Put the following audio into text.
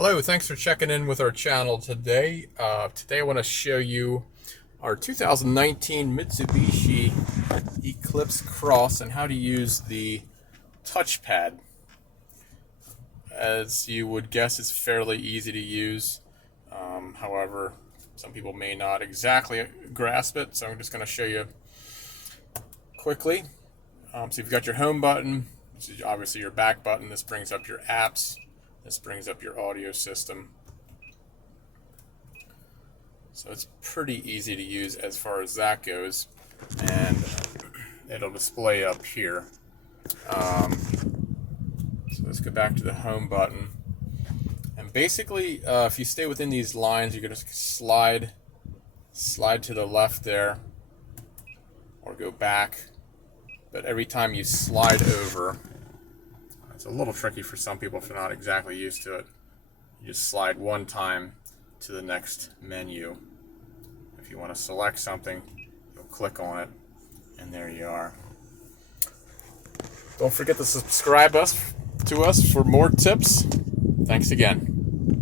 Hello, thanks for checking in with our channel today. Today I want to show you our 2019 Mitsubishi Eclipse Cross and how to use the touchpad. As you would guess, it's fairly easy to use. However, some people may not exactly grasp it, so I'm just going to show you quickly. So you've got your home button, this is obviously your back button. This brings up your apps. This brings up your audio system. So it's pretty easy to use as far as that goes. And it'll display up here. So let's go back to the home button. And basically, if you stay within these lines, you're going to slide to the left there, or go back. But every time you slide over, it's a little tricky for some people if they're not exactly used to it. You just slide one time to the next menu. If you want to select something, you'll click on it, and there you are. Don't forget to subscribe to us for more tips. Thanks again.